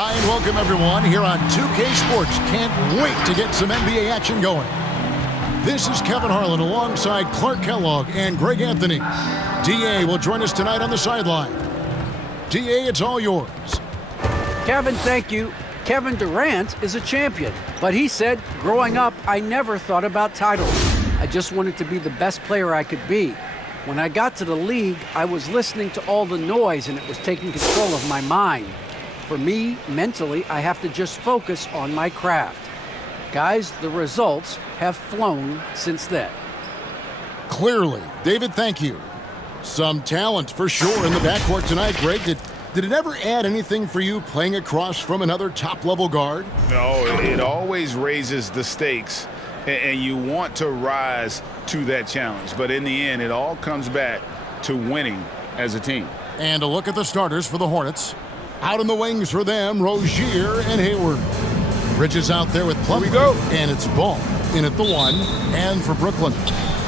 Hi and welcome everyone here on 2K Sports. Can't wait to get some NBA action going. This is Kevin Harlan alongside Clark Kellogg and Greg Anthony. DA will join us tonight on the sideline. DA, it's all yours. Kevin, thank you. Kevin Durant is a champion, but he said, growing up, I never thought about titles. I just wanted to be the best player I could be. When I got to the league, I was listening to all the noise and it was taking control of my mind. For me, mentally, I have to just focus on my craft. Guys, the results have flown since then. Clearly. David, thank you. Some talent for sure in the backcourt tonight, Greg. Did it ever add anything for you playing across from another top-level guard? No, it always raises the stakes, and you want to rise to that challenge. But in the end, it all comes back to winning as a team. And a look at the starters for the Hornets. Out in the wings for them, Rozier and Hayward. Bridges out there with Plum. Here we go. And it's Ball in at the 1. And for Brooklyn,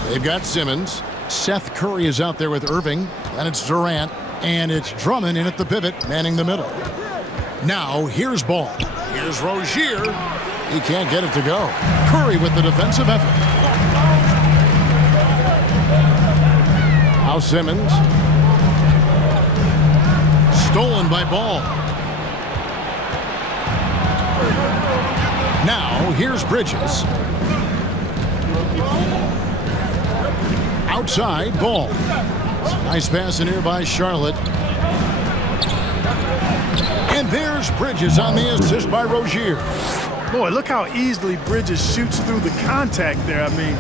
they've got Simmons. Seth Curry is out there with Irving. And it's Durant. And it's Drummond in at the pivot, manning the middle. Now, here's Ball. Here's Rozier. He can't get it to go. Curry with the defensive effort. Now Simmons. Stolen by Ball. Now, here's Bridges. Outside, Ball. Nice pass in here by Charlotte. And there's Bridges on the assist by Rozier. Boy, look how easily Bridges shoots through the contact there. I mean,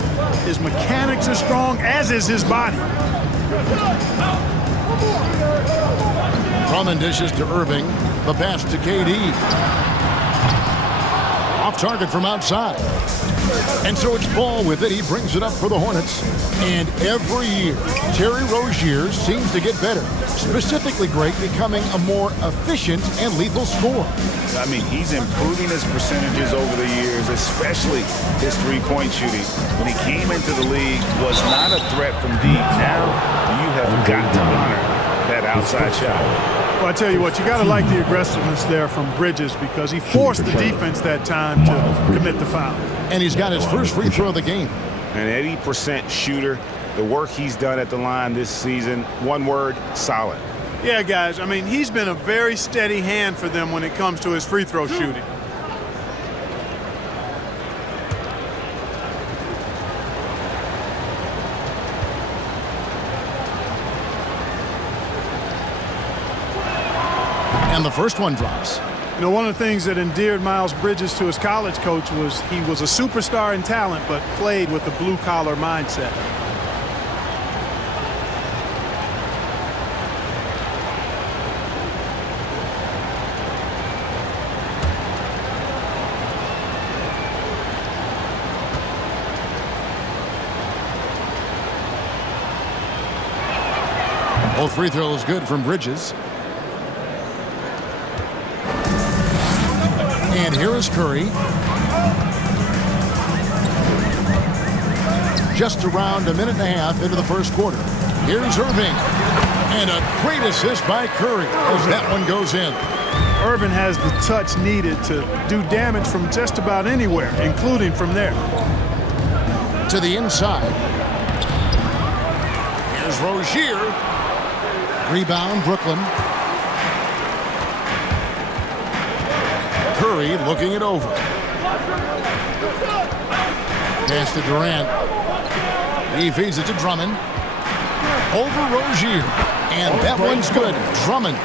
his mechanics are strong, as is his body. Drummond dishes to Irving. The pass to KD. Off target from outside. And so it's Ball with it. He brings it up for the Hornets. And every year, Terry Rozier seems to get better. Specifically, Greg, becoming a more efficient and lethal scorer. I mean, he's improving his percentages over the years, especially his three-point shooting. When he came into the league, was not a threat from deep. Now, you have got to honor that outside shot. Well, I tell you what, you got to like the aggressiveness there from Bridges because he forced the defense that time to commit the foul. And he's got his first free throw of the game. An 80% shooter. The work he's done at the line this season, one word, solid. Yeah, guys, I mean, he's been a very steady hand for them when it comes to his free throw shooting. And the first one drops. You know, one of the things that endeared Miles Bridges to his college coach was he was a superstar in talent, but played with a blue-collar mindset. Both free throws good from Bridges. And here is Curry. Just around a minute and a half into the first quarter. Here's Irving. And a great assist by Curry as that one goes in. Irving has the touch needed to do damage from just about anywhere, including from there. To the inside. Here's Rozier. Rebound, Brooklyn. Curry looking it over. Pass to Durant. He feeds it to Drummond. Over Rozier. And that one's good. Drummond.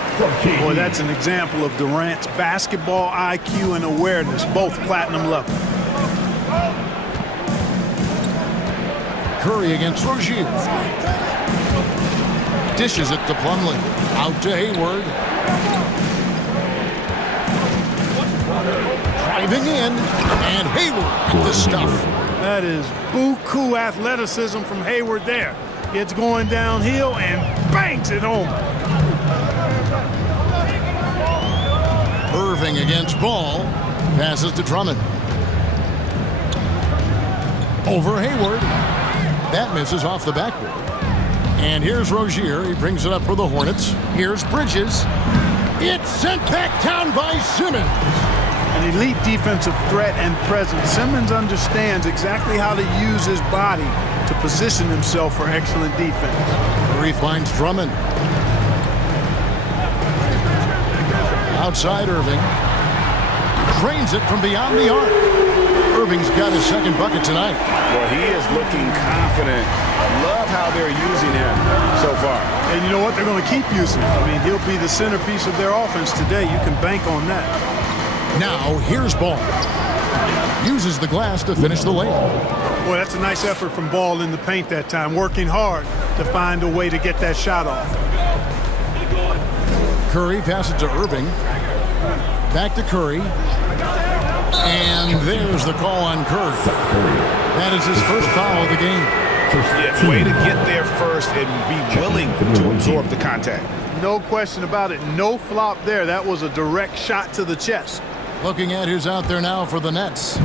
Boy, that's an example of Durant's basketball IQ and awareness, both platinum level. Curry against Rozier. Dishes it to Plumlee. Out to Hayward. Driving in, and Hayward with the stuff. That is buku athleticism from Hayward there. Gets going downhill and banks it home. Irving against Ball. Passes to Drummond. Over Hayward. That misses off the backboard. And here's Rozier. He brings it up for the Hornets. Here's Bridges. It's sent back down by Simmons. Simmons. An elite defensive threat and presence. Simmons understands exactly how to use his body to position himself for excellent defense. Curry finds Drummond. Outside Irving. Drains it from beyond the arc. Irving's got his second bucket tonight. Well, he is looking confident. Love how they're using him so far. And you know what? They're going to keep using him. I mean, he'll be the centerpiece of their offense today. You can bank on that. Now, here's Ball. Uses the glass to finish the layup. Boy, that's a nice effort from Ball in the paint that time, working hard to find a way to get that shot off. Curry passes to Irving. Back to Curry. And there's the call on Curry. That is his first foul of the game. Yeah, way to get there first and be willing to absorb the contact. No question about it. No flop there. That was a direct shot to the chest. Looking at who's out there now for the Nets.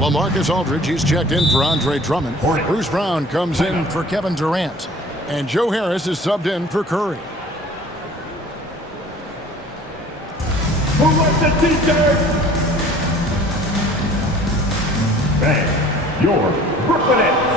LaMarcus Aldridge, he's checked in for Andre Drummond. Bruce Brown comes in for Kevin Durant. And Joe Harris is subbed in for Curry. Who wants the t-shirt? Bang, your Brooklyn Nets.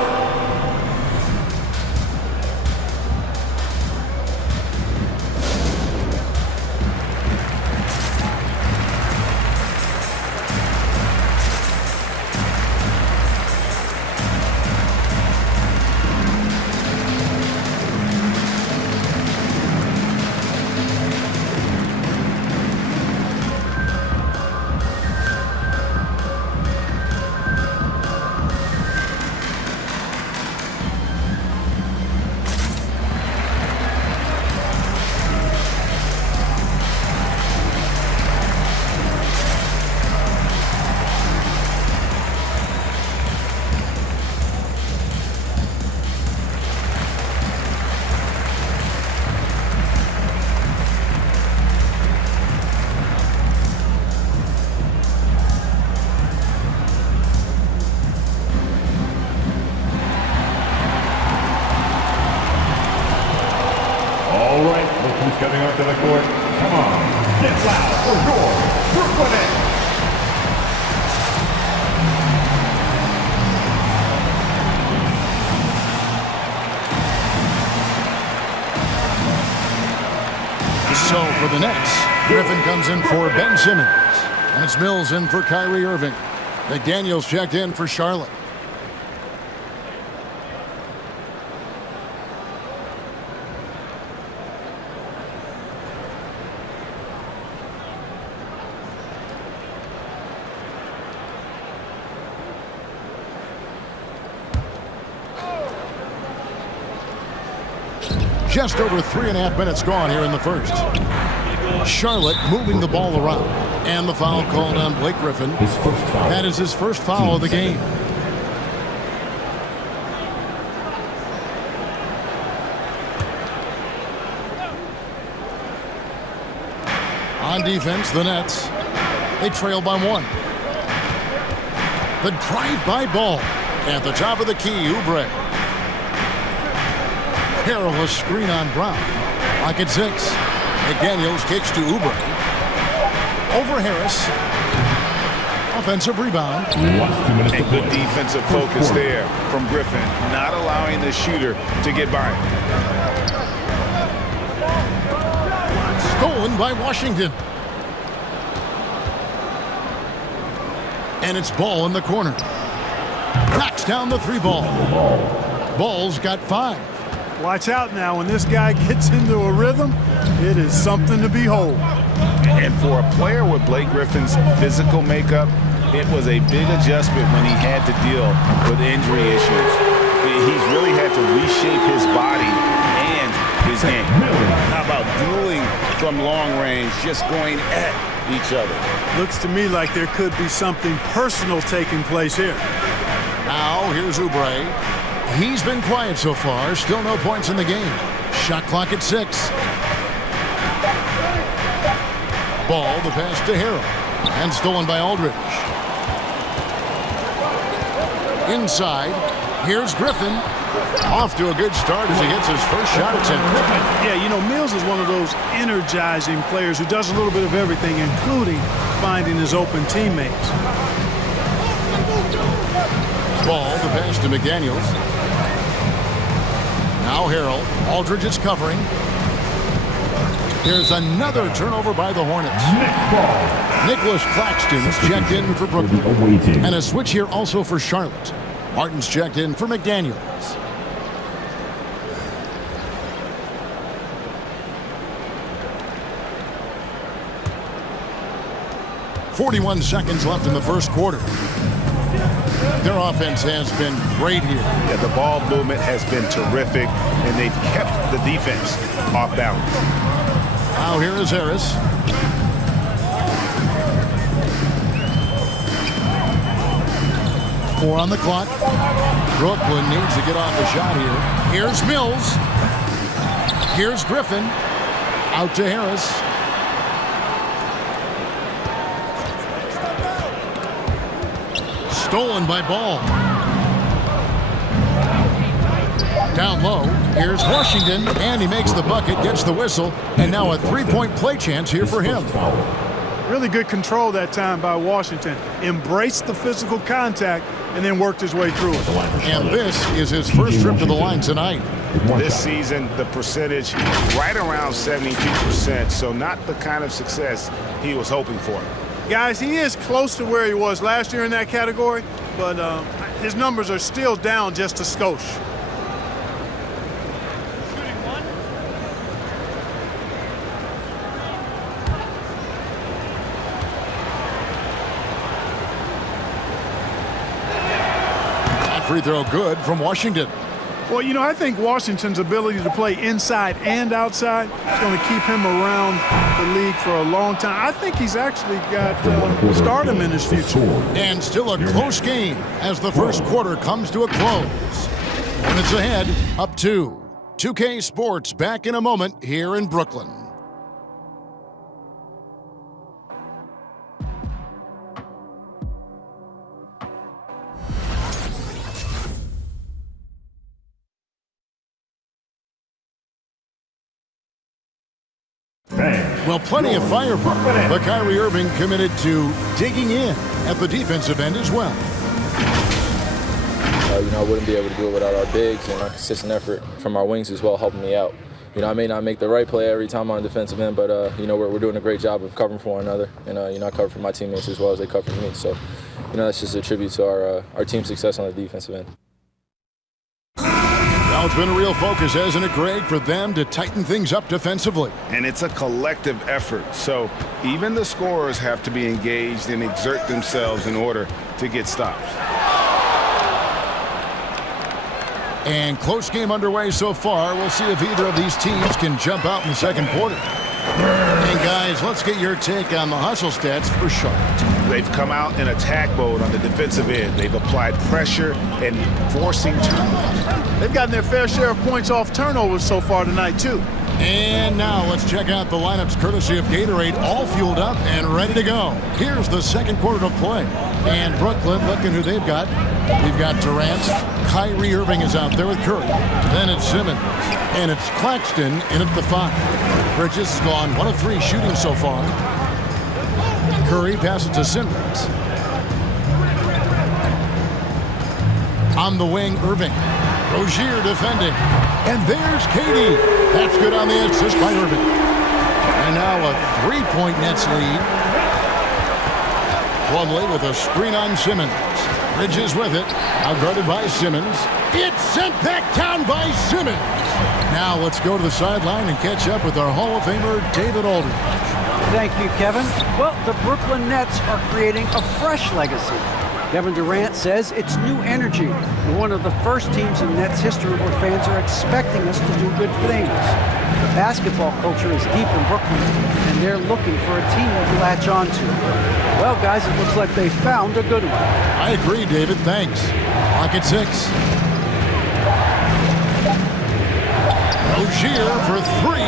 All right, look who's coming onto the court. Come on, get loud for your Brooklyn Nets. So for the Nets, Griffin comes in for Ben Simmons. And it's Mills in for Kyrie Irving. McDaniels checked in for Charlotte. Just over 3.5 minutes gone here in the first. Charlotte moving the ball around. And the foul called on Blake Griffin. That is his first foul of the game. On defense, the Nets. They trail by 1. The drive-by ball. At the top of the key, Oubre. Perilous screen on Brown. Pocket 6. McDaniels kicks to Oubre. Over Harris. Offensive rebound. And good defensive focus there from Griffin, not allowing the shooter to get by. Stolen by Washington. And it's Ball in the corner. Knocks down the 3-ball. Ball's got 5. Watch out now. When this guy gets into a rhythm, it is something to behold. And for a player with Blake Griffin's physical makeup, it was a big adjustment when he had to deal with injury issues. He's really had to reshape his body and his game. How about dueling from long range, just going at each other? Looks to me like there could be something personal taking place here. Now, here's Oubre. He's been quiet so far. Still no points in the game. Shot clock at 6. Ball, the pass to Harrell. And stolen by Aldridge. Inside, here's Griffin. Off to a good start as he hits his first shot attempt. Yeah, you know, Mills is one of those energizing players who does a little bit of everything, including finding his open teammates. Ball, the pass to McDaniels. Now Harrell. Aldridge is covering. Here's another turnover by the Hornets. Nicholas Claxton's checked in for Brooklyn. And a switch here also for Charlotte. Martin's checked in for McDaniels. .41 seconds left in the first quarter. Their offense has been great here. Yeah, the ball movement has been terrific, and they've kept the defense off balance. Now here is Harris. Four on the clock. Brooklyn needs to get off the shot here. Here's Mills. Here's Griffin. Out to Harris. Stolen by Ball. Down low. Here's Washington, and he makes the bucket, gets the whistle, and now a three-point play chance here for him. Really good control that time by Washington. Embraced the physical contact and then worked his way through it. And this is his first trip to the line tonight. This season, the percentage right around 72%, so not the kind of success he was hoping for. Guys, he is close to where he was last year in that category, but his numbers are still down just a skosh. That free throw good from Washington. Well, you know, I think Washington's ability to play inside and outside is going to keep him around the league for a long time. I think he's actually got stardom in his future. And still a close game as the first quarter comes to a close. Hornets ahead, up 2. 2K Sports back in a moment here in Brooklyn. Well, plenty of firepower, but Kyrie Irving committed to digging in at the defensive end as well. I wouldn't be able to do it without our bigs and our consistent effort from our wings as well, helping me out. I may not make the right play every time on the defensive end, but we're doing a great job of covering for one another, and I cover for my teammates as well as they cover for me. So, that's just a tribute to our team's success on the defensive end. Now it's been a real focus, hasn't it, Greg, for them to tighten things up defensively. And it's a collective effort, so even the scorers have to be engaged and exert themselves in order to get stops. And close game underway so far. We'll see if either of these teams can jump out in the second quarter. And guys, let's get your take on the hustle stats for Charlotte. They've come out in attack mode on the defensive end. They've applied pressure and forcing turnovers. They've gotten their fair share of points off turnovers so far tonight, too. And now let's check out the lineups courtesy of Gatorade, all fueled up and ready to go. Here's the second quarter to play. And Brooklyn, looking who they've got. We've got Durant. Kyrie Irving is out there with Curry. Then it's Simmons. And it's Claxton in at the 5. Bridges has gone 1 of 3 shooting so far. Curry passes to Simmons. On the wing, Irving. Rozier defending. And there's Katie. That's good on the assist by Irving. And now a 3-point Nets lead. Plumlee with a screen on Simmons. Bridges with it. Now guarded by Simmons. It's sent back down by Simmons. Now let's go to the sideline and catch up with our Hall of Famer, David Aldridge. Thank you, Kevin. Well, the Brooklyn Nets are creating a fresh legacy. Kevin Durant says it's new energy. We're one of the first teams in Nets history where fans are expecting us to do good things. The basketball culture is deep in Brooklyn, and they're looking for a team to latch on to. Well, guys, it looks like they found a good one. I agree, David. Thanks. Clock at 6. Rozier for 3.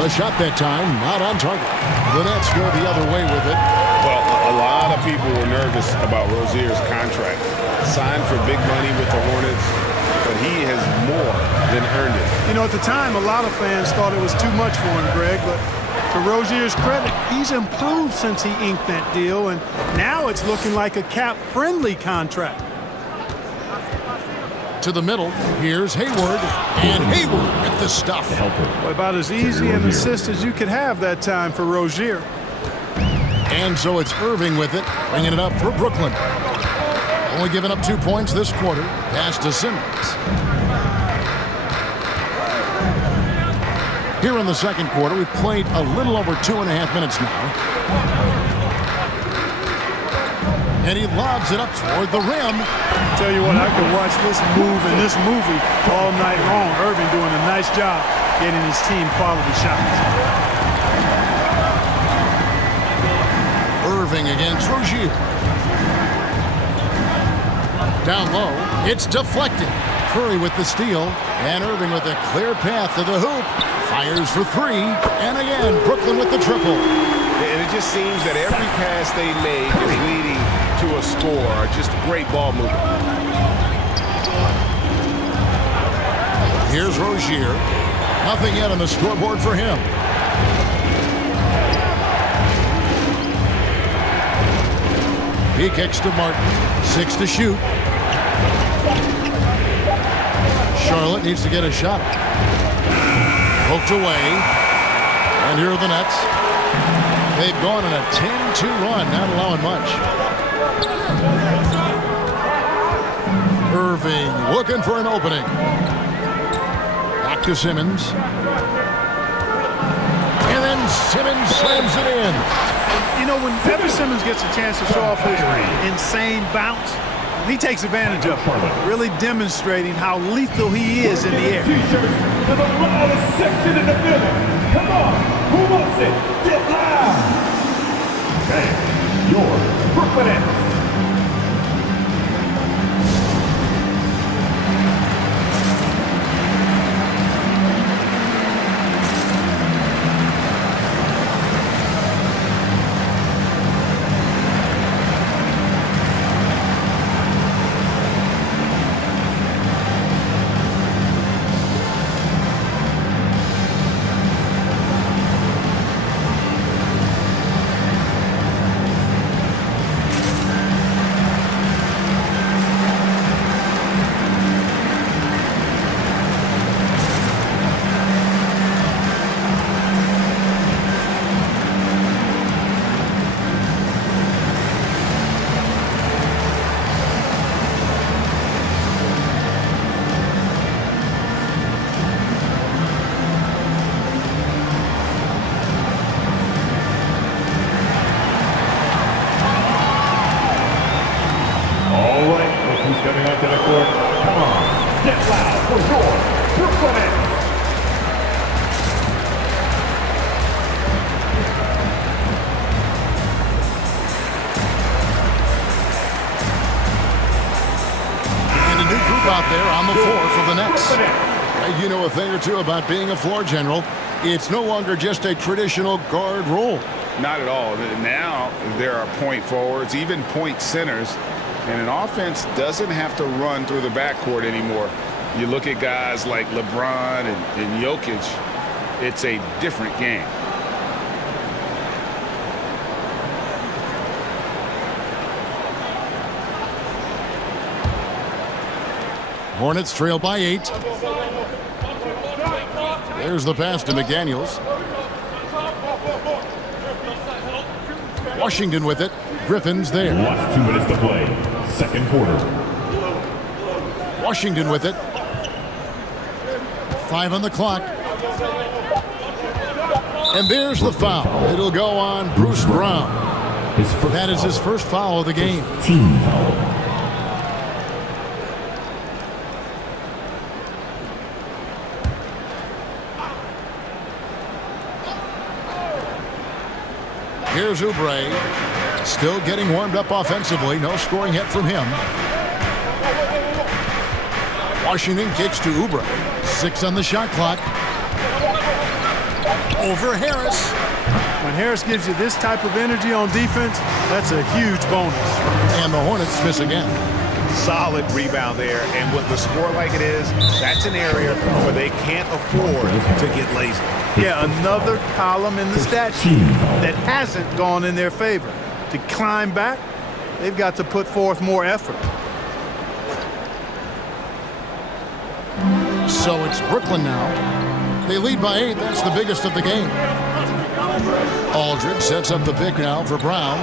The shot that time, not on target. The Nets go the other way with it. Well, a lot of people were nervous about Rozier's contract. Signed for big money with the Hornets. but he has more than earned it. You know, at the time, a lot of fans thought it was too much for him, Greg, but to Rozier's credit, he's improved since he inked that deal, and now it's looking like a cap-friendly contract. To the middle, here's Hayward, and Hayward with the stuff. Well, about as easy an assist as you could have that time for Rozier. And so it's Irving with it, bringing it up for Brooklyn. Only giving up 2 points this quarter. Pass to Simmons. Here in the second quarter, we've played a little over 2.5 minutes now. And he lobs it up toward the rim. Tell you what, I could watch this move and this movie all night long. Irving doing a nice job getting his team quality shots. Irving against Rozier. Down low, it's deflected. Curry with the steal, and Irving with a clear path to the hoop. Fires for three, and again, Brooklyn with the triple. And it just seems that every pass they make is leading to a score. Just great ball movement. Here's Rozier. Nothing yet on the scoreboard for him. He kicks to Martin. 6 to shoot. Charlotte needs to get a shot. Poked away. And here are the Nets. They've gone on a 10-2 run, not allowing much. Irving looking for an opening. Back to Simmons. And then Simmons slams it in. You know, whenever Simmons gets a chance to show off his insane bounce, he takes advantage of it, really demonstrating how lethal he is in the air. T-shirts to the loudest section in the building. Come on, who wants it? Get loud! And your Brooklyn Nets. Coming onto the court. Come on, get loud for your Brooklyn Nets. And a new group out there on the floor for the Nets. You know a thing or two about being a floor general. It's no longer just a traditional guard role. Not at all. Now there are point forwards, even point centers. And an offense doesn't have to run through the backcourt anymore. You look at guys like LeBron and Jokic, it's a different game. Hornets trail by 8. There's the pass to McDaniels. Washington with it. Griffin's there. Last 2 minutes to play. Second quarter. Washington with it. 5 on the clock. And there's the foul. It'll go on Bruce Brown. That is his first foul of the game. Team foul. Here's Oubre. Still getting warmed up offensively. No scoring hit from him. Washington kicks to Oubre. 6 on the shot clock. Over Harris. When Harris gives you this type of energy on defense, that's a huge bonus. And the Hornets miss again. Solid rebound there. And with the score like it is, that's an area where they can't afford to get lazy. Yeah, another column in the stat sheet that hasn't gone in their favor. To climb back, they've got to put forth more effort. So it's Brooklyn now. They lead by 8. That's the biggest of the game. Aldridge sets up the pick now for Brown.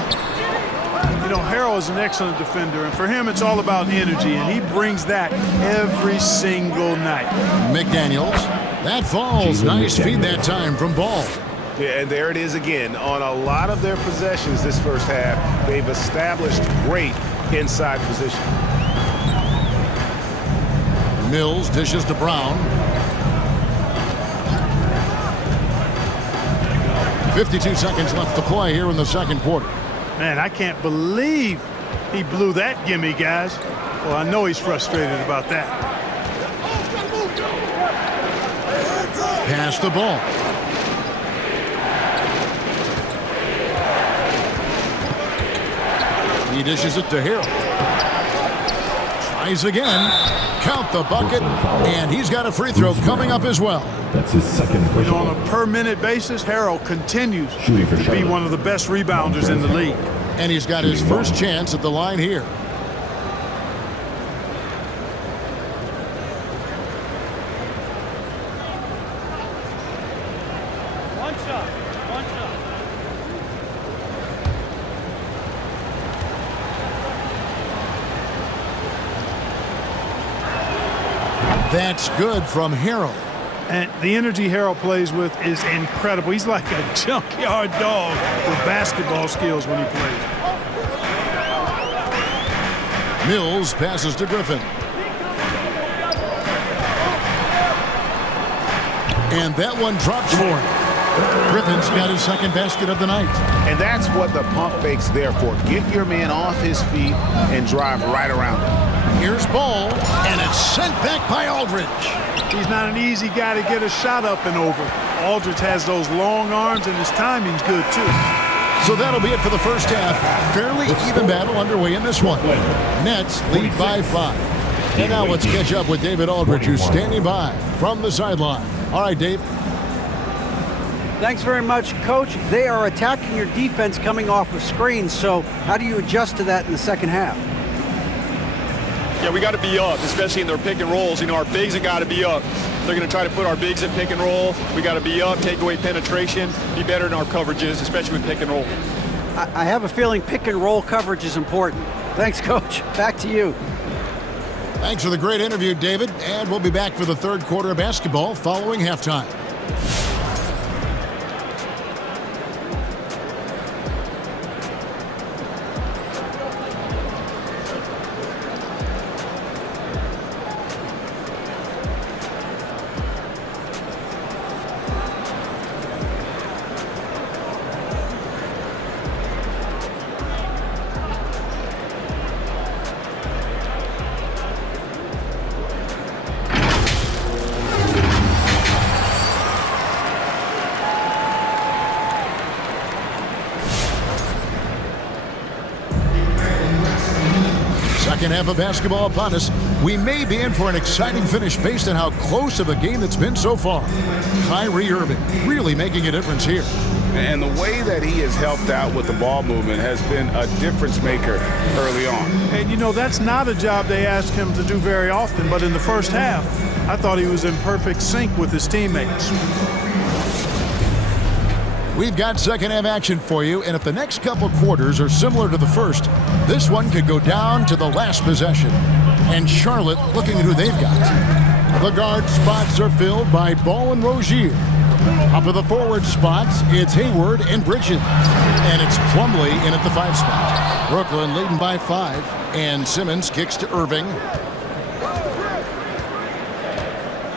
You know, Harrell is an excellent defender, and for him it's all about energy, and he brings that every single night. McDaniels. That falls. Nice feed that time from Ball. Yeah, and there it is again. On a lot of their possessions this first half, they've established great inside position. Mills dishes to Brown. 52 seconds left to play here in the second quarter. Man, I can't believe he blew that gimme, guys. Well, I know he's frustrated about that. Pass the ball. He dishes it to Harrell. Tries again. Count the bucket. And he's got a free throw coming up as well. That's his second You know, personal. on a per-minute basis, Harrell continues Shooting for to be Charlotte. one of the best rebounders in the league. And he's got his first chance at the line here. One shot. That's good from Harrell. And the energy Harrell plays with is incredible. He's like a junkyard dog with basketball skills when he plays. Mills passes to Griffin. And that one drops for him. Griffin's got his second basket of the night. And that's what the pump fake's there for. Get your man off his feet and drive right around him. Here's Ball, and it's sent back by Aldridge. He's not an easy guy to get a shot up and over. Aldridge has those long arms, and his timing's good, too. So that'll be it for the first half. Fairly even battle underway in this one. Nets lead by 5. And now let's catch up with David Aldridge, who's standing by from the sideline. All right, Dave. Thanks very much, Coach. They are attacking your defense coming off of screens, so how do you adjust to that in the second half? Yeah, we got to be up, especially in their pick and rolls. You know, our bigs have got to be up. They're going to try to put our bigs in pick and roll. We got to be up, take away penetration, be better in our coverages, especially with pick and roll. I have a feeling pick and roll coverage is important. Thanks, Coach. Back to you. Thanks for the great interview, David. And we'll be back for the third quarter of basketball following halftime. Second half of basketball upon us. We may be in for an exciting finish based on how close of a game it's been so far. Kyrie Irving really making a difference here. And the way that he has helped out with the ball movement has been a difference maker early on. And, you know, that's not a job they ask him to do very often, but in the first half, I thought he was in perfect sync with his teammates. We've got second half action for you, and if the next couple quarters are similar to the first, this one could go down to the last possession. And Charlotte looking at who they've got. The guard spots are filled by Ball and Rozier. Up of the forward spots, it's Hayward and Bridges. And it's Plumlee in at the 5 spot. Brooklyn leading by 5, and Simmons kicks to Irving.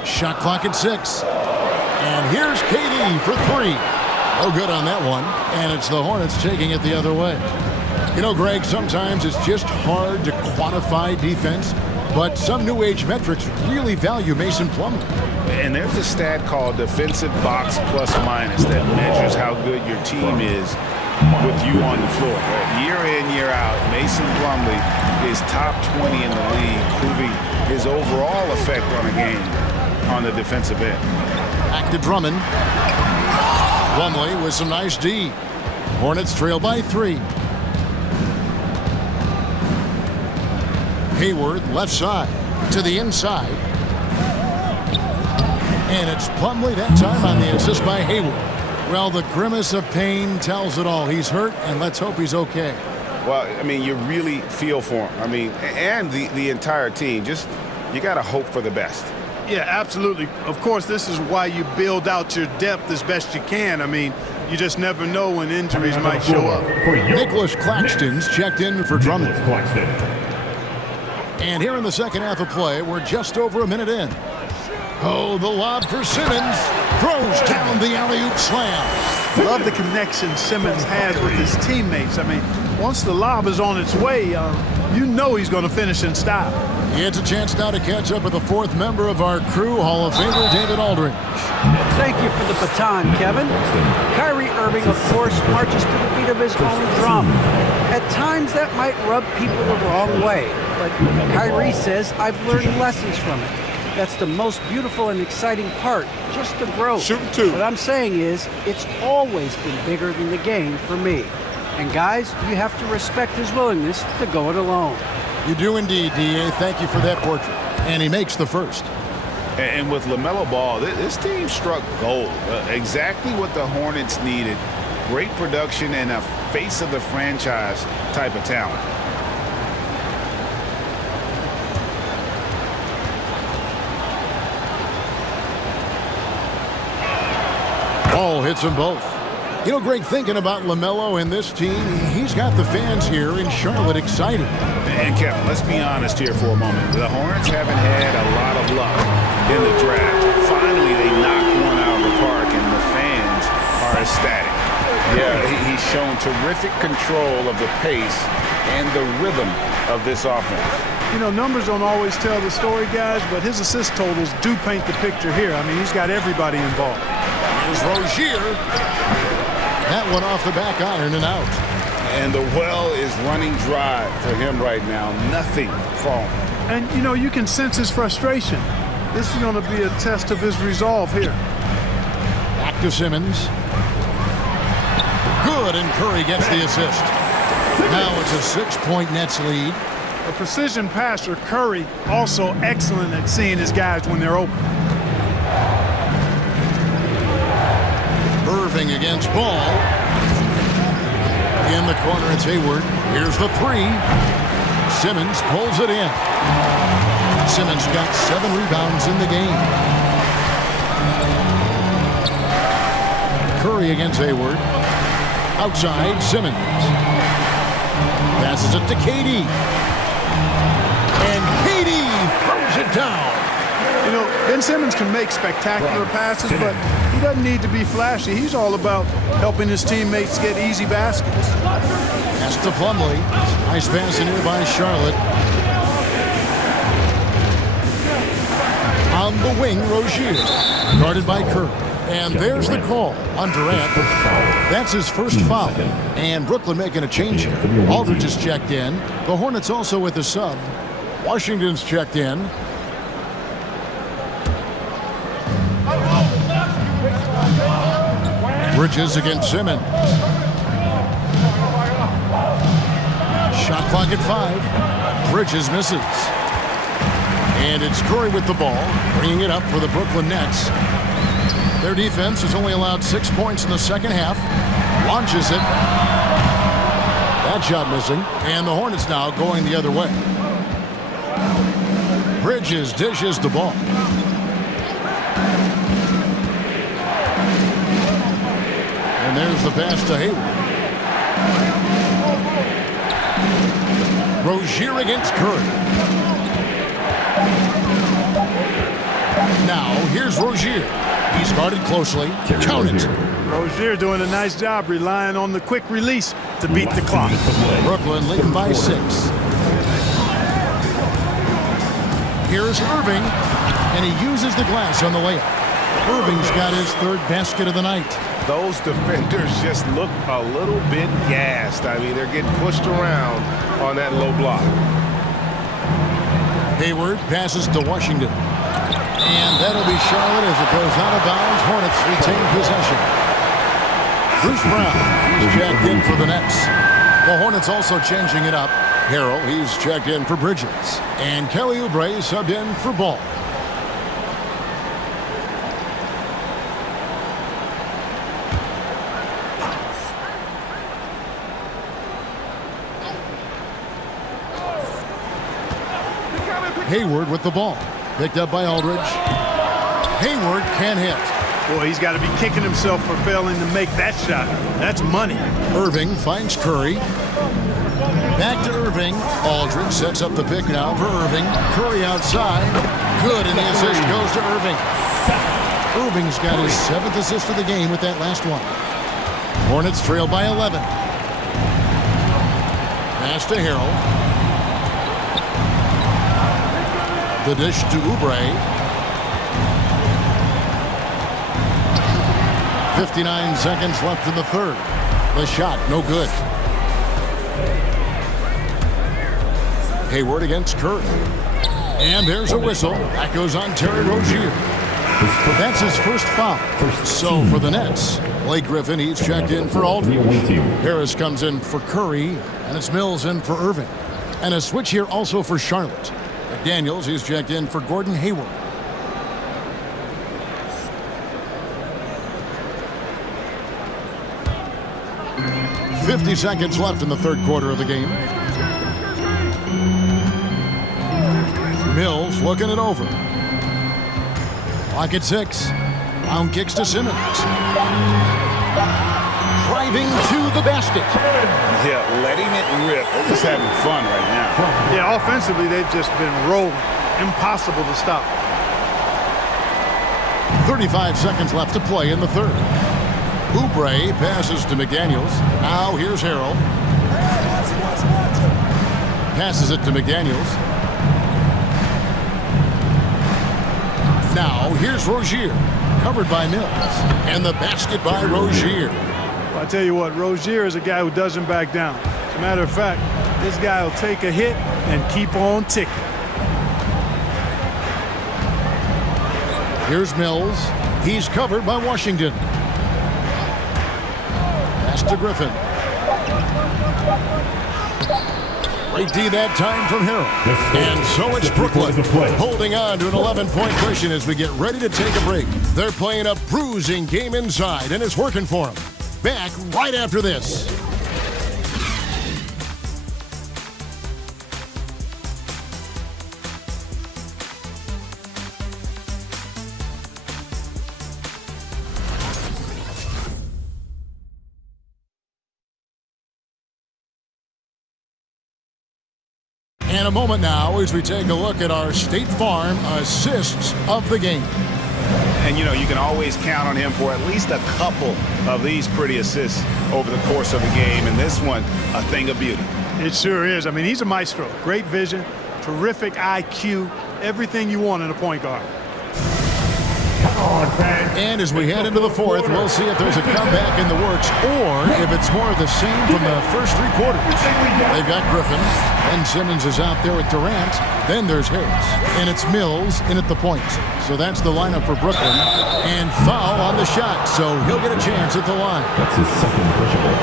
Shot clock at 6. And here's KD for 3. No good on that one, and it's the Hornets taking it the other way. You know, Greg, sometimes it's just hard to quantify defense, but some new age metrics really value Mason Plumlee. And there's a stat called defensive box plus minus that measures how good your team is with you on the floor. Year in, year out, Mason Plumlee is top 20 in the league, proving his overall effect on a game on the defensive end. Back to Drummond. Plumlee with some nice D. Hornets trail by 3. Hayward left side to the inside. And it's Plumlee that time on the assist by Hayward. Well, the grimace of pain tells it all. He's hurt, and let's hope he's okay. Well, I mean, you really feel for him. I mean, and the entire team. Just, you got to hope for the best. Yeah, absolutely. Of course, this is why you build out your depth as best you can. I mean, you just never know when injuries might show up. Nicholas Claxton's checked in for Drummond. And here in the second half of play, we're just over a minute in. Oh, the lob for Simmons. Throws down the alley-oop slam. Love the connection Simmons has with his teammates. I mean, once the lob is on its way, you know he's going to finish in style. He gets a chance now to catch up with the fourth member of our crew, Hall of Famer David Aldridge. Thank you for the baton, Kevin. Kyrie Irving, of course, marches to the beat of his own drum. At times, that might rub people the wrong way, but Kyrie says, I've learned lessons from it. That's the most beautiful and exciting part, just the growth. Shoot two. What I'm saying is, it's always been bigger than the game for me. And guys, you have to respect his willingness to go it alone. You do indeed, D.A. Thank you for that portrait. And he makes the first. And with LaMelo Ball, this team struck gold. Exactly what the Hornets needed. Great production and a face of the franchise type of talent. Ball hits them both. You know, Greg, thinking about LaMelo and this team, he's got the fans here in Charlotte excited. And Kevin, let's be honest here for a moment. The Hornets haven't had a lot of luck in the draft. Finally, they knocked one out of the park, and the fans are ecstatic. Yeah, he's shown terrific control of the pace and the rhythm of this offense. You know, numbers don't always tell the story, guys, but his assist totals do paint the picture here. I mean, he's got everybody involved. Here's Rozier. That one off the back iron and out. And the well is running dry for him right now. Nothing falling. And, you know, you can sense his frustration. This is going to be a test of his resolve here. Back to Simmons. Good, and Curry gets the assist. Now it's a 6-point Nets lead. A precision passer, Curry, also excellent at seeing his guys when they're open. Irving against Ball. In the corner, it's Hayward. Here's the three. Simmons pulls it in. Simmons got 7 rebounds in the game. Curry against Hayward. Outside, Simmons. Passes it to KD. And KD throws it down. You know, Ben Simmons can make spectacular passes, but he doesn't need to be flashy. He's all about helping his teammates get easy baskets. Pass to Plumlee. Nice pass in here by Charlotte. On the wing, Rozier. Guarded by Curry. And there's the call on Durant. That's his first foul. And Brooklyn making a change here. Aldridge is checked in. The Hornets also with a sub. Washington's checked in. Bridges against Simmons. Shot clock at 5. Bridges misses. And it's Curry with the ball, bringing it up for the Brooklyn Nets. Their defense has only allowed 6 points in the second half. Launches it. That shot missing. And the Hornets now going the other way. Bridges dishes the ball. And there's the pass to Hayward. Rozier against Curry. Now, here's Rozier. He's guarded closely. Count it. Rozier doing a nice job relying on the quick release to beat the clock. Brooklyn leading by 6. Here's Irving, and he uses the glass on the layup. Irving's got his 3rd basket of the night. those defenders just look a little bit gassed. I mean, they're getting pushed around on that low block. Hayward passes to Washington. And that'll be Charlotte as it goes out of bounds. Hornets retain possession. Bruce Brown, he's checked in for the Nets. The Hornets also changing it up. Harrell, he's checked in for Bridges. And Kelly Oubre subbed in for Ball. Hayward with the ball. Picked up by Aldridge. Hayward can't hit. Boy, he's got to be kicking himself for failing to make that shot. That's money. Irving finds Curry. Back to Irving. Aldridge sets up the pick now for Irving. Curry outside. Good, and the assist goes to Irving. Irving's got his 7th assist of the game with that last one. Hornets trail by 11. Pass to Harrell. The dish to Oubre. 59 seconds left in the third. The shot, no good. Hayward against Curry. And there's a whistle. That goes on Terry Rozier. That's his first foul. So for the Nets, Blake Griffin, he's checked in for Aldridge. Harris comes in for Curry, and it's Mills in for Irving. And a switch here also for Charlotte. Daniels, he's checked in for Gordon Hayward. .50 seconds left in the third quarter of the game. Mills looking it over. Clock at 6. Brown kicks to Simmons. Driving to the basket. Yeah, letting it rip. They're just having fun right now. Yeah, offensively, they've just been rolling. Impossible to stop. 35 seconds left to play in the third. Oubre passes to McDaniels. Now here's Harrell. Passes it to McDaniels. Now here's Rozier. Covered by Mills. And the basket by Rozier. Well, I tell you what, Rozier is a guy who doesn't back down. As a matter of fact, this guy will take a hit and keep on ticking. Here's Mills. He's covered by Washington. Pass to Griffin. Great D that time from Harrell. And so it's Brooklyn holding on to an 11-point cushion as we get ready to take a break. They're playing a bruising game inside, and it's working for them. Back right after this. And a moment now as we take a look at our State Farm assists of the game. And, you know, you can always count on him for at least a couple of these pretty assists over the course of the game. And this one, a thing of beauty. It sure is. I mean, he's a maestro. Great vision, terrific IQ, everything you want in a point guard. And as we head into the fourth, we'll see if there's a comeback in the works or if it's more of the same from the first three quarters. They've got Griffin, then Simmons is out there with Durant, then there's Harris, and it's Mills in at the point. So that's the lineup for Brooklyn, and foul on the shot, so he'll get a chance at the line. That's his second personal.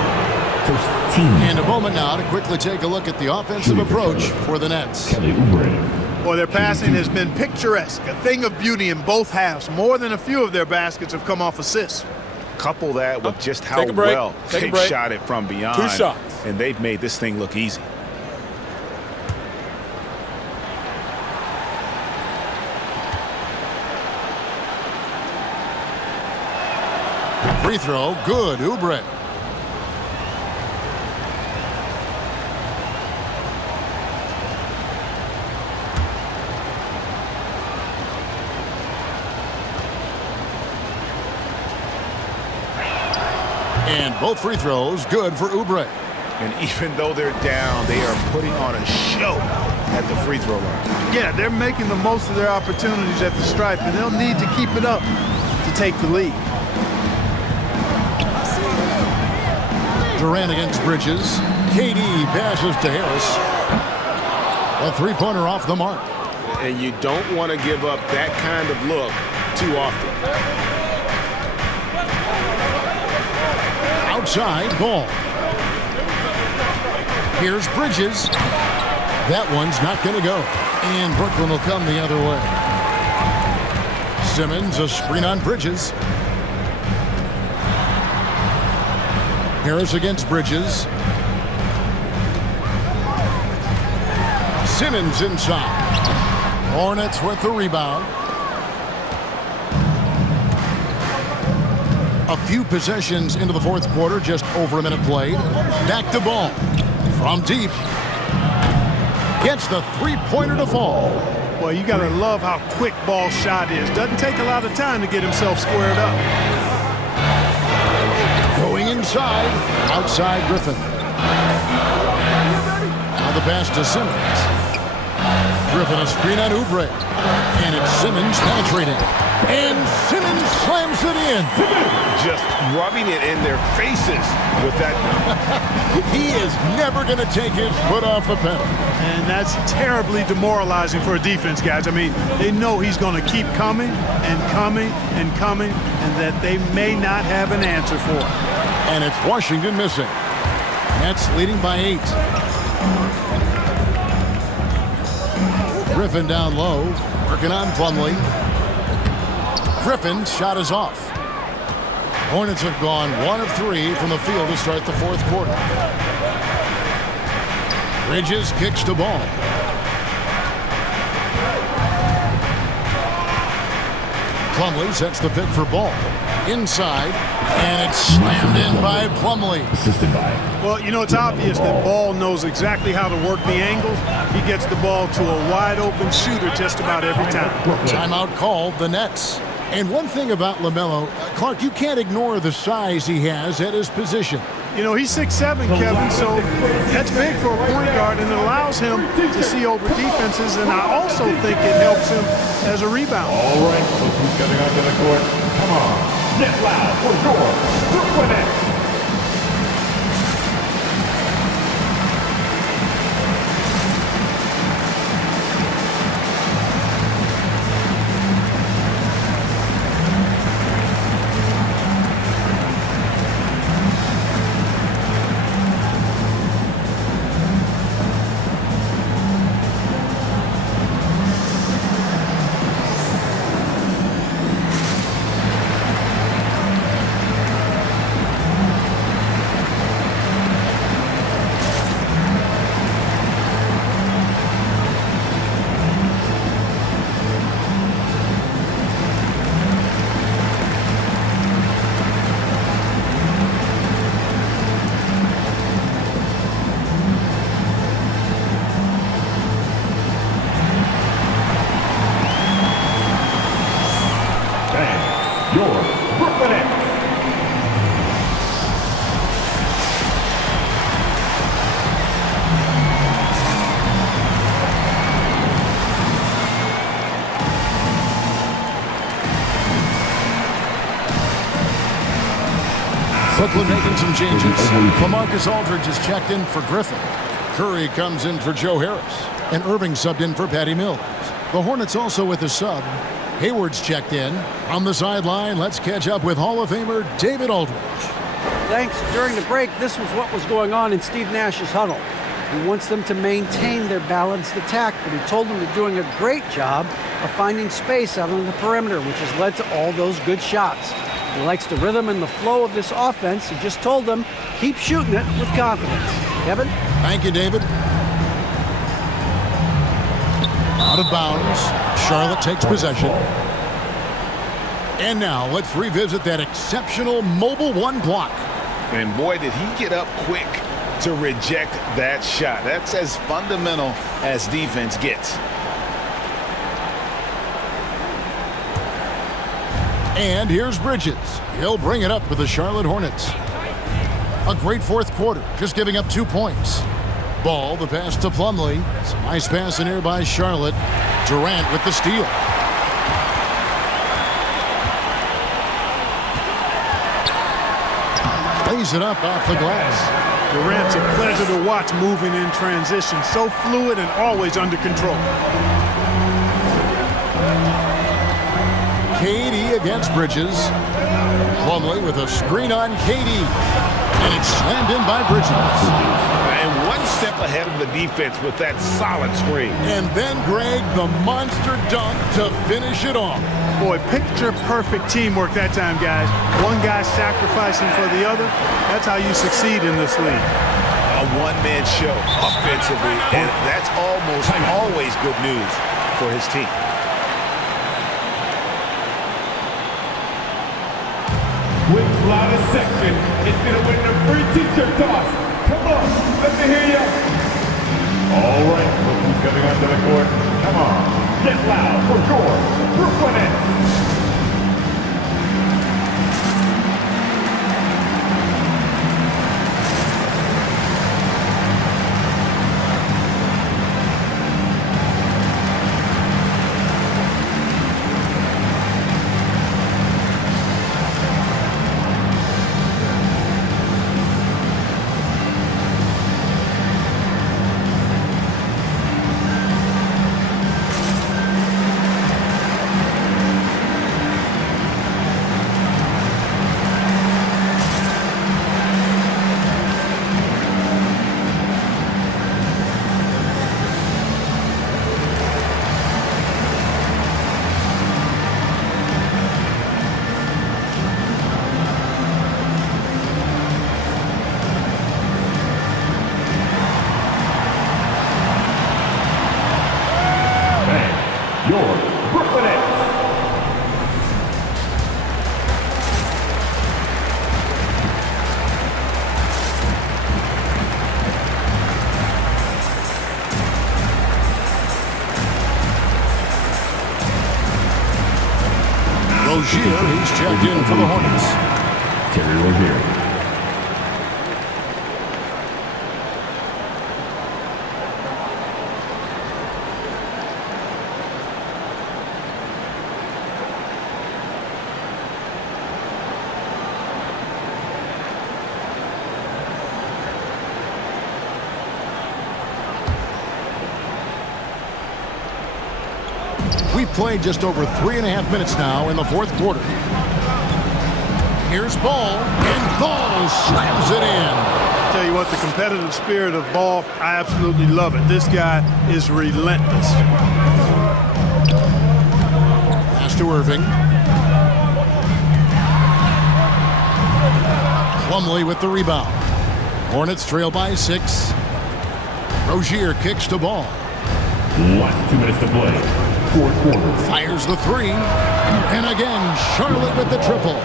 First team. And a moment now to quickly take a look at the offensive approach for the Nets. Kelly Oubre. Boy, their passing has been picturesque, a thing of beauty in both halves. More than a few of their baskets have come off assists. Couple that with just how well they've shot it from beyond. 2 shots. And they've made this thing look easy. Free throw, good, Oubre. And both free throws good for Oubre. And even though they're down, they are putting on a show at the free throw line. Yeah, they're making the most of their opportunities at the stripe, and they'll need to keep it up to take the lead. Durant against Bridges. KD passes to Harris. A three-pointer off the mark. And you don't want to give up that kind of look too often. Outside, Ball. Here's Bridges. That one's not going to go. And Brooklyn will come the other way. Simmons, a screen on Bridges. Harris against Bridges. Simmons inside. Hornets with the rebound. A few possessions into the fourth quarter, just over a minute played. Back to Ball. From deep. Gets the three-pointer to fall. Well, you got to love how quick Ball's shot is. Doesn't take a lot of time to get himself squared up. Going inside. Outside Griffin. Now the pass to Simmons. Griffin a screen on Oubre. And it's Simmons penetrating. And Simmons slams it in. Just rubbing it in their faces with that. He is never going to take his foot off the pedal. And that's terribly demoralizing for a defense, guys. I mean, they know he's going to keep coming and coming and coming, and that they may not have an answer for it. And it's Washington missing. Nets leading by 8. Griffin down low, working on Plumlee. Griffin's shot is off. Hornets have gone 1 of 3 from the field to start the fourth quarter. Bridges kicks to Ball. Plumlee sets the pick for Ball. Inside, and it's slammed in by Plumlee. Well, you know, it's obvious that Ball knows exactly how to work the angles. He gets the ball to a wide-open shooter just about every time. Timeout called, the Nets. And one thing about LaMelo, Clark, you can't ignore the size he has at his position. You know, he's 6'7", Kevin, so that's big for a point guard, and it allows him to see over defenses, and I also think it helps him as a rebounder. All right, look who's coming onto the court. Come on. Get loud for your Brooklyn Nets. Brooklyn making some changes. LaMarcus Aldridge is checked in for Griffin. Curry comes in for Joe Harris. And Irving subbed in for Patty Mills. The Hornets also with a sub. Hayward's checked in. On the sideline, let's catch up with Hall of Famer David Aldridge. Thanks. During the break, this was what was going on in Steve Nash's huddle. He wants them to maintain their balanced attack, but he told them they're doing a great job of finding space out on the perimeter, which has led to all those good shots. He likes the rhythm and the flow of this offense. He just told them, keep shooting it with confidence. Kevin? Thank you, David. Out of bounds. Charlotte takes possession. And now let's revisit that exceptional mobile one block. And boy, did he get up quick to reject that shot. That's as fundamental as defense gets. And here's Bridges. He'll bring it up for the Charlotte Hornets. A great fourth quarter, just giving up 2 points. Ball, the pass to Plumlee. Some nice pass in here by Charlotte. Durant with the steal. lays it up off the glass. Durant's a pleasure to watch moving in transition. So fluid and always under control. KD against Bridges. Plumlee with a screen on KD. And it's slammed in by Bridges. And one step ahead of the defense with that solid screen. And then Greg, the monster dunk to finish it off. Boy, picture-perfect teamwork that time, guys. One guy sacrificing for the other. That's how you succeed in this league. A one-man show offensively, and that's almost always good news for his team. Which loudest section is going to win the free t-shirt toss? Come on, let me hear you. All right, look who's coming onto the court. Come on, get loud for your Brooklyn Nets. Your Brooklyn Nets. Rozier, he's checked in for the Hornets. Terry Rozier. We've played just over 3.5 minutes now in the fourth quarter. Here's Ball, and Ball slams it in. Tell you what, the competitive spirit of Ball, I absolutely love it. This guy is relentless. Pass to Irving. Plumlee with the rebound. Hornets trail by 6. Rozier kicks to Ball. Last 2 minutes to play. Fourth quarter. Fires the 3. And again, Charlotte with the triple.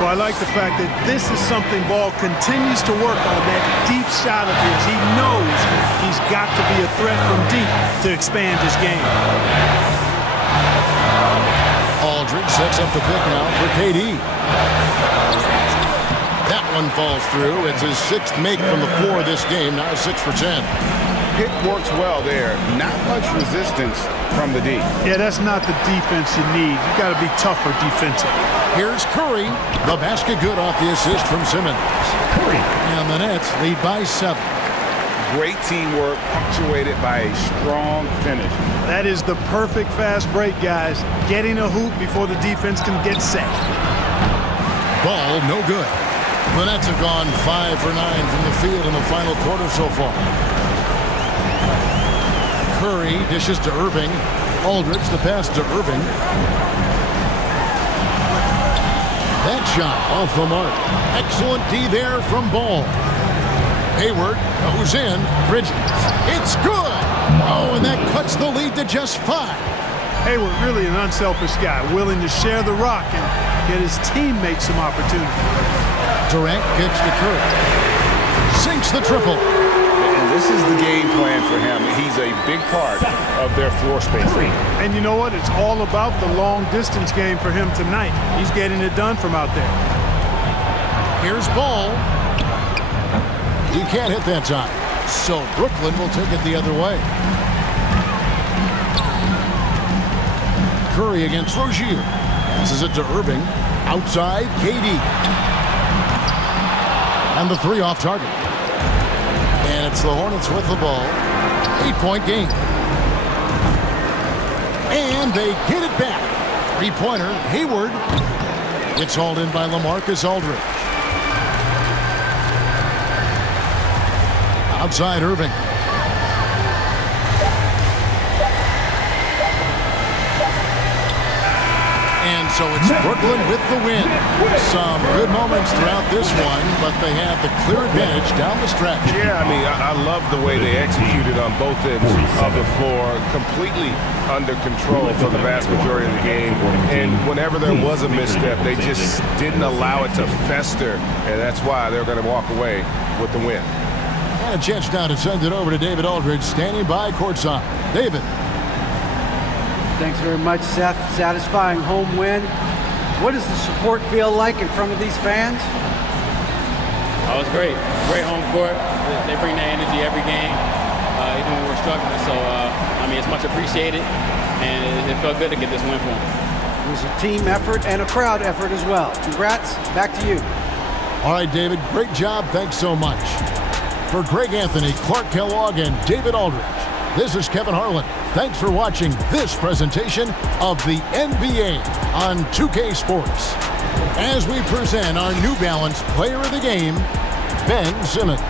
Well, I like the fact that this is something Ball continues to work on, that deep shot of his. He knows he's got to be a threat from deep to expand his game. Aldridge sets up the pick now for KD. That one falls through. It's his 6th make from the floor this game, now 6 for 10. Pick works well there. Not much resistance from the D. Yeah, that's not the defense you need. You got to be tougher defensively. Here's Curry. The basket good off the assist from Simmons. Curry. And the Nets lead by 7. Great teamwork punctuated by a strong finish. That is the perfect fast break, guys. Getting a hoop before the defense can get set. Ball no good. The Nets have gone 5 for 9 from the field in the final quarter so far. Curry dishes to Irving. Aldridge the pass to Irving. That shot off the mark. Excellent D there from Ball. Hayward goes in. Bridges. It's good. Oh, and that cuts the lead to just 5. Hayward really an unselfish guy, willing to share the rock and get his teammates some opportunity. Durant kicks to Curry. Sinks the triple. And this is the game plan for him. He's a big part of their floor spacing. And you know what? It's all about the long distance game for him tonight. He's getting it done from out there. Here's Ball. He can't hit that time. So Brooklyn will take it the other way. Curry against Rozier. Passes it to Irving. Outside, KD. And the 3 off target. And it's the Hornets with the ball. 8-point game. And they get it back. 3-pointer, Hayward. It's hauled in by LaMarcus Aldridge. Outside Irving. And so it's Brooklyn with the win. Some good moments throughout this one, but they have the clear advantage down the stretch. Yeah, I mean, I love the way they executed on both ends of the floor, completely under control for the vast majority of the game. And whenever there was a misstep, they just didn't allow it to fester, and that's why they're going to walk away with the win. And a chance now to send it over to David Aldridge, standing by courtside. David. Thanks very much, Seth. Satisfying home win. What does the support feel like in front of these fans? Oh, it's great. Great home court. They bring that energy every game, even when we're struggling. So, I mean, it's much appreciated, and it felt good to get this win for them. It was a team effort and a crowd effort as well. Congrats. Back to you. All right, David. Great job. Thanks so much. For Greg Anthony, Clark Kellogg, and David Aldridge, this is Kevin Harlan. Thanks for watching this presentation of the NBA on 2K Sports. As we present our New Balance Player of the Game, Ben Simmons.